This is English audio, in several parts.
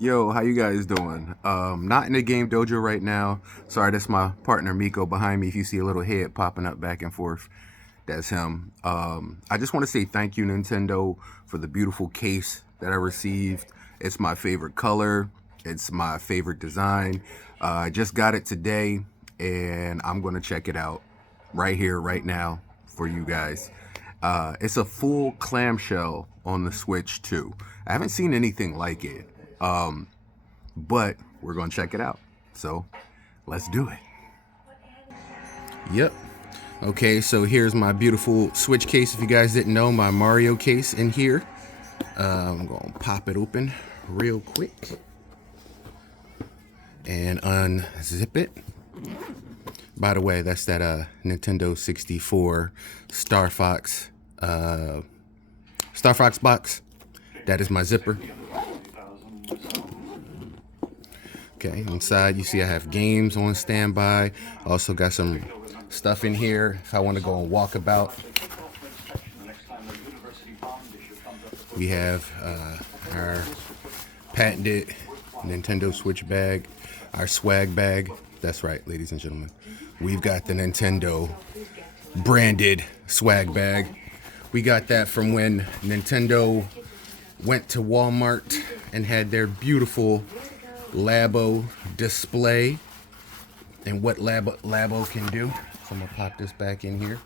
Yo, how you guys doing? Not in the game dojo right now. Sorry, that's my partner Miko behind me. If you see a little head popping up back and forth, that's him. I just want to say thank you, Nintendo, for the beautiful case that I received. It's my favorite color. It's my favorite design. I just got it today, and I'm gonna check it out right here, right now, for you guys. It's a full clamshell on the Switch too. I haven't seen anything like it. But we're gonna check it out. So let's do it. Yep. Okay, so here's my beautiful Switch case. If you guys didn't know, my Mario case in here. I'm gonna pop it open real quick and unzip it. By the way, that's that Nintendo 64 Star Fox box. That is my zipper. Okay, inside you see I have games on standby. Also got some stuff in here if I want to go and walk about. We have our patented Nintendo Switch bag, our swag bag. That's right, ladies and gentlemen. We've got the Nintendo branded swag bag. We got that from when Nintendo went to Walmart and had their beautiful Labo display and what Labo can do. So I'm gonna pop this back in here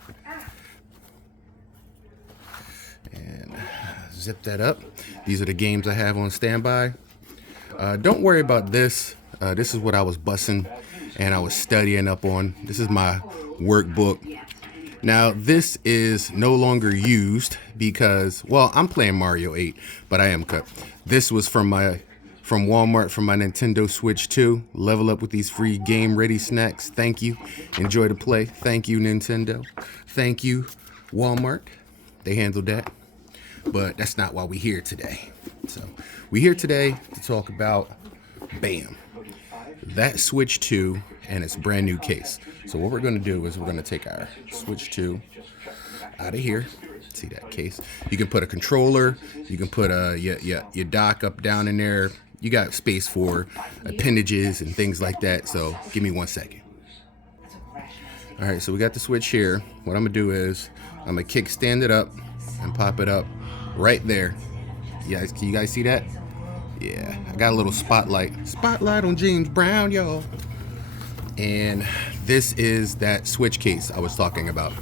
and zip that up. These are the games I have on standby. Don't worry about this. This is what I was bussing and I was studying up on. This is my workbook. Now this is no longer used because, well, I'm playing Mario 8, but I am cut. This was from Walmart from my Nintendo Switch 2. Level up with these free game ready snacks. Thank you. Enjoy the play. Thank you, Nintendo. Thank you, Walmart. They handled that. But that's not why we're here today. So we're here today to talk about, bam, that Switch 2 and its brand new case. So what we're going to do is we're going to take our Switch 2 out of here. See that case? You can put a controller. You can put your dock up down in there. You got space for appendages and things like that. So give me 1 second. All right, so we got the Switch here. What I'm gonna do is I'm gonna kickstand it up and pop it up right there. Can you guys see that? Yeah, I got a little spotlight on James Brown, y'all. And this is that Switch case I was talking about.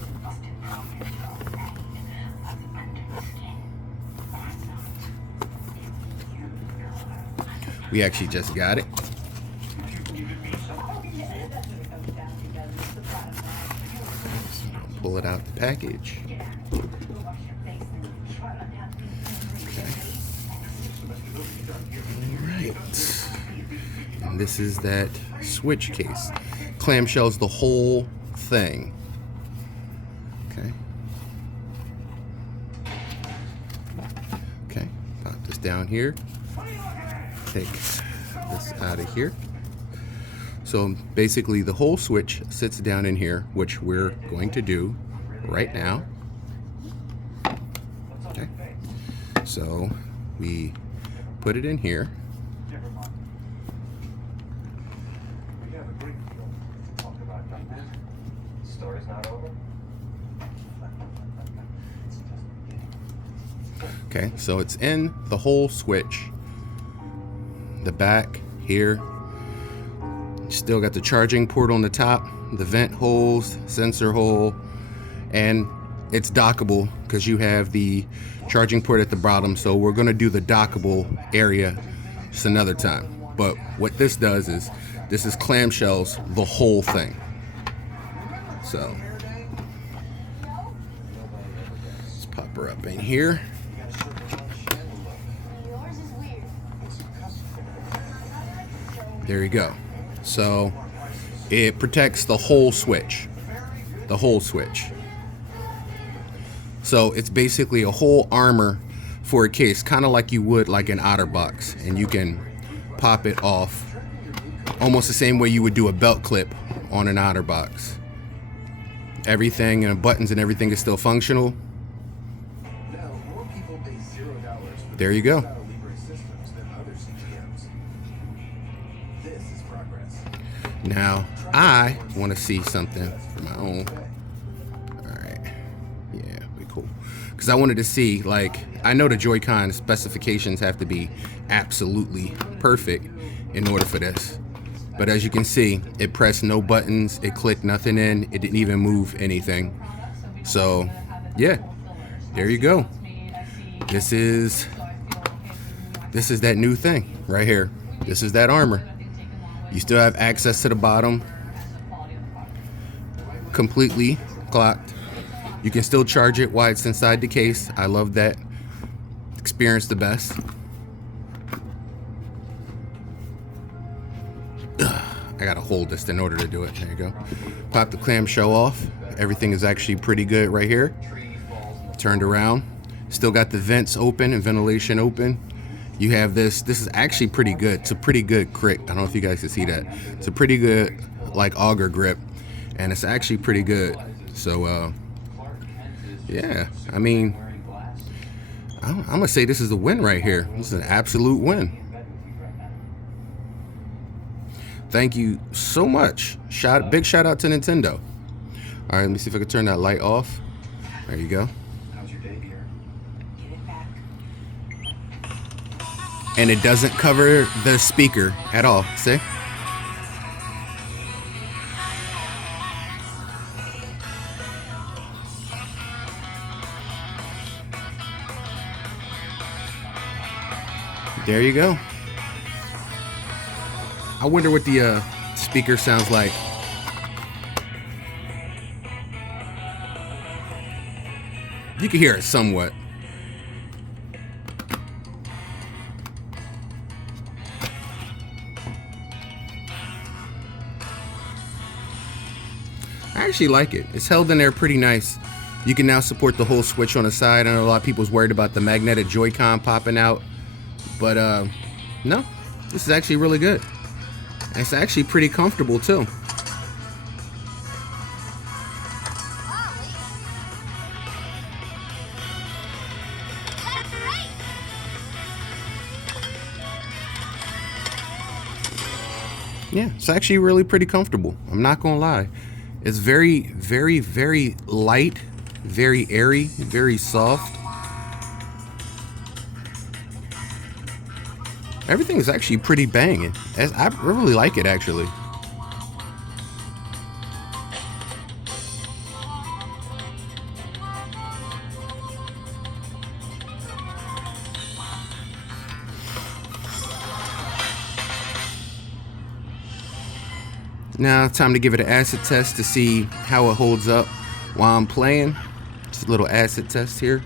We actually just got it. Pull it out the package. Okay. All right. And this is that Switch case. Clamshells the whole thing. Okay. Okay. Pop this down here. Take this out of here. So basically the whole Switch sits down in here, which we're going to do right now. Okay. So we put it in here. Okay, so it's in the whole Switch. The back here, still got the charging port on the top, the vent holes, sensor hole, and it's dockable because you have the charging port at the bottom. So we're going to do the dockable area just another time. But what this does is this is clamshells the whole thing. So let's pop her up in here. There you go. So it protects the whole Switch. The whole Switch. So it's basically a whole armor for a case, kind of like you would like an OtterBox, and you can pop it off almost the same way you would do a belt clip on an OtterBox. Everything and buttons and everything is still functional. There you go. Now, I want to see something for my own. All right. Yeah, pretty cool. Because I wanted to see, like, I know the Joy-Con specifications have to be absolutely perfect in order for this. But as you can see, it pressed no buttons, it clicked nothing in, it didn't even move anything. So, yeah, there you go. This is that new thing right here. This is that Armour. You still have access to the bottom, completely clocked. You can still charge it while it's inside the case. I love that experience the best. I gotta hold this in order to do it. There you go. Pop the clamshell off. Everything is actually pretty good right here. Turned around. Still got the vents open and ventilation open. You have this. This is actually pretty good. It's a pretty good grip. I don't know if you guys can see that. It's a pretty good, like, auger grip, and it's actually pretty good. So, yeah. I mean, I'm gonna say this is a win right here. This is an absolute win. Thank you so much. Big shout out to Nintendo. All right, let me see if I can turn that light off. There you go. And it doesn't cover the speaker at all. See? There you go. I wonder what the speaker sounds like. You can hear it somewhat. I actually like it. It's held in there pretty nice. You can now support the whole switch on the side. I know a lot of people's worried about the magnetic Joy-Con popping out, but no, this is actually really good. It's actually pretty comfortable too. Yeah, it's actually really pretty comfortable. I'm not gonna lie. It's very, very, very light, very airy, very soft. Everything is actually pretty banging. I really like it, actually. Now, time to give it an acid test to see how it holds up while I'm playing. Just a little acid test here.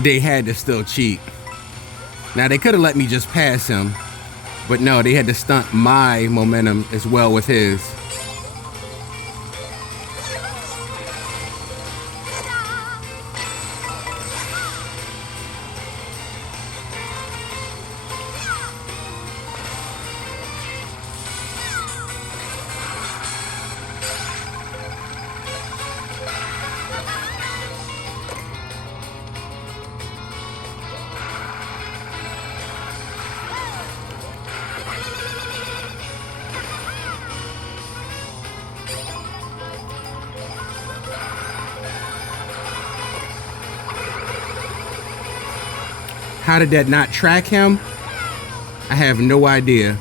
They had to still cheat. Now, they could have let me just pass him, but no, they had to stunt my momentum as well with his. How did that not track him? I have no idea.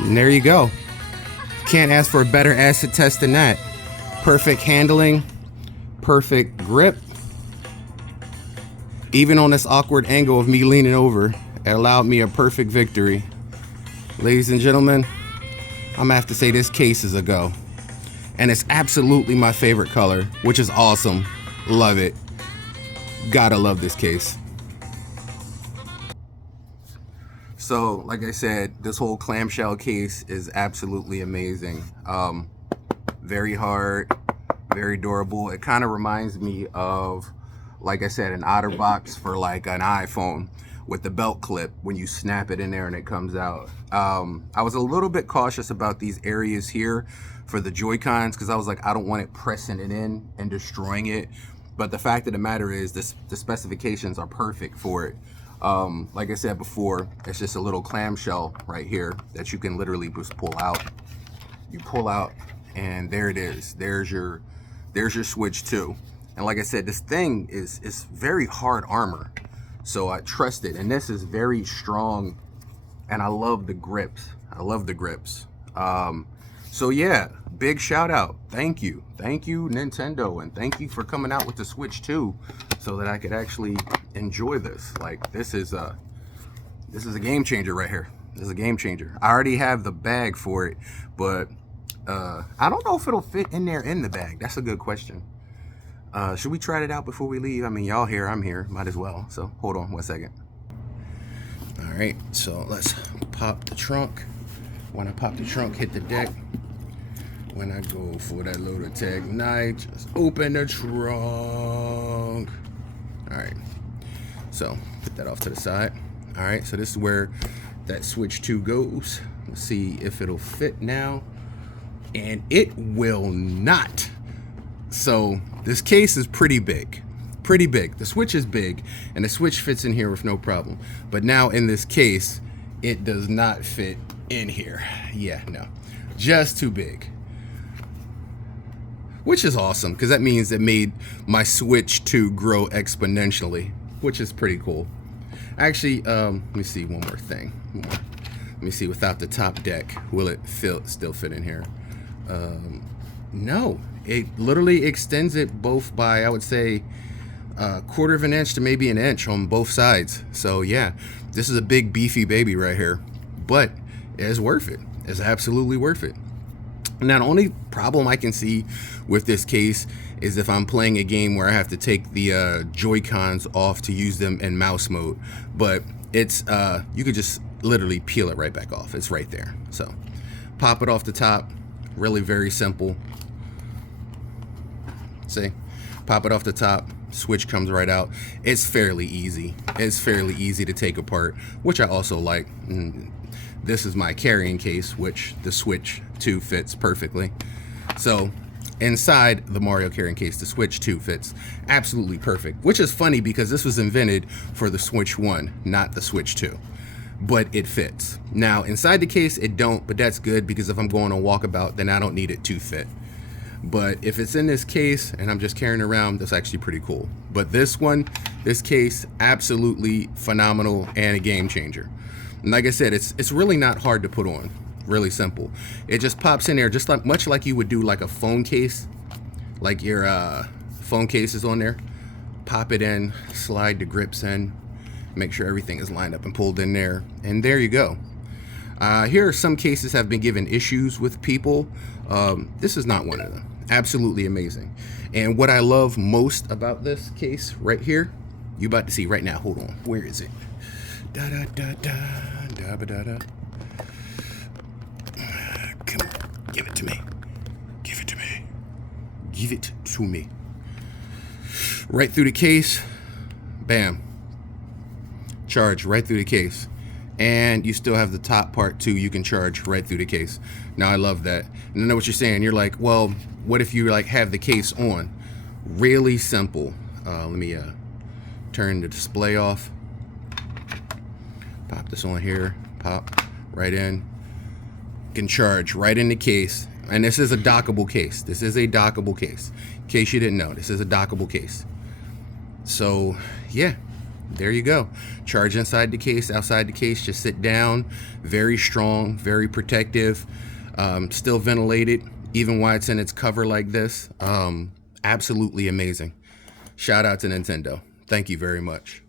And there you go. Can't ask for a better acid test than that. Perfect handling, perfect grip. Even on this awkward angle of me leaning over, it allowed me a perfect victory. Ladies and gentlemen, I'm gonna have to say this case is a go. And it's absolutely my favorite color, which is awesome. Love it. Gotta love this case. So, like I said, this whole clamshell case is absolutely amazing. Very hard, very durable. It kind of reminds me of, like I said, an OtterBox for like an iPhone with the belt clip when you snap it in there and it comes out. I was a little bit cautious about these areas here for the Joy-Cons because I was like, I don't want it pressing it in and destroying it. But the fact of the matter is the specifications are perfect for it. Like I said before, it's just a little clamshell right here that you can literally just pull out. You pull out and there it is. There's your switch 2. And like I said, this thing is very hard armor. So I trust it. And this is very strong. And I love the grips. I love the grips. So yeah, big shout out. Thank you. Thank you, Nintendo. And thank you for coming out with the Switch 2 so that I could actually enjoy this. Like, this is a game changer right here. This is a game changer. I already have the bag for it, but I don't know if it'll fit in there in the bag. That's a good question. Should we try it out before we leave? I mean, y'all here, I'm here, might as well. So hold on 1 second. All right, so let's pop the trunk. When I pop the trunk, hit the deck. When I go for that load of Ignite, just open the trunk. All right, so put that off to the side. All right, so this is where that Switch 2 goes. Let's see if it'll fit now. And it will not. So this case is pretty big. Pretty big. The Switch is big, and the Switch fits in here with no problem. But now in this case, it does not fit in here. Yeah, no. Just too big. Which is awesome, because that means it made my Switch 2 grow exponentially, which is pretty cool. Actually, let me see one more thing. Let me see, without the top deck, will it still fit in here? No, it literally extends it both by, I would say, a 1/4 of an inch to maybe an inch on both sides. So yeah, this is a big beefy baby right here, but it's worth it. It's absolutely worth it. Now, the only problem I can see with this case is if I'm playing a game where I have to take the Joy-Cons off to use them in mouse mode. But it's you could just literally peel it right back off. It's right there. So pop it off the top. Really very simple. See? Pop it off the top. Switch comes right out. It's fairly easy. It's fairly easy to take apart, which I also like. This is my carrying case, which the Switch 2 fits perfectly. So inside the Mario carrying case, the Switch 2 fits absolutely perfect, which is funny because this was invented for the Switch 1, not the Switch 2. But it fits. Now, inside the case, it don't, but that's good because if I'm going on walkabout, then I don't need it to fit. But if it's in this case and I'm just carrying it around, that's actually pretty cool. But this one, this case, absolutely phenomenal and a game changer. And like I said, it's really not hard to put on. Really simple. It just pops in there, just like much like you would do like a phone case, like your phone case is on there. Pop it in, slide the grips in, make sure everything is lined up and pulled in there, and there you go. Here are some cases have been given issues with people. This is not one of them. Absolutely amazing. And what I love most about this case right here, you about to see right now. Hold on, where is it? Da da da da da da da. Come on, give it to me. Give it to me. Give it to me. Right through the case. Bam. Charge right through the case. And you still have the top part too. You can charge right through the case. Now I love that. And I know what you're saying. You're like, well, what if you like have the case on? Really simple. Let me turn the display off. Pop this on here, pop right in. Can charge right in the case. And this is a dockable case. This is a dockable case. In case you didn't know, this is a dockable case. So yeah, there you go. Charge inside the case, outside the case, just sit down. Very strong, very protective, still ventilated, even while it's in its cover like this. Absolutely amazing. Shout out to Nintendo. Thank you very much.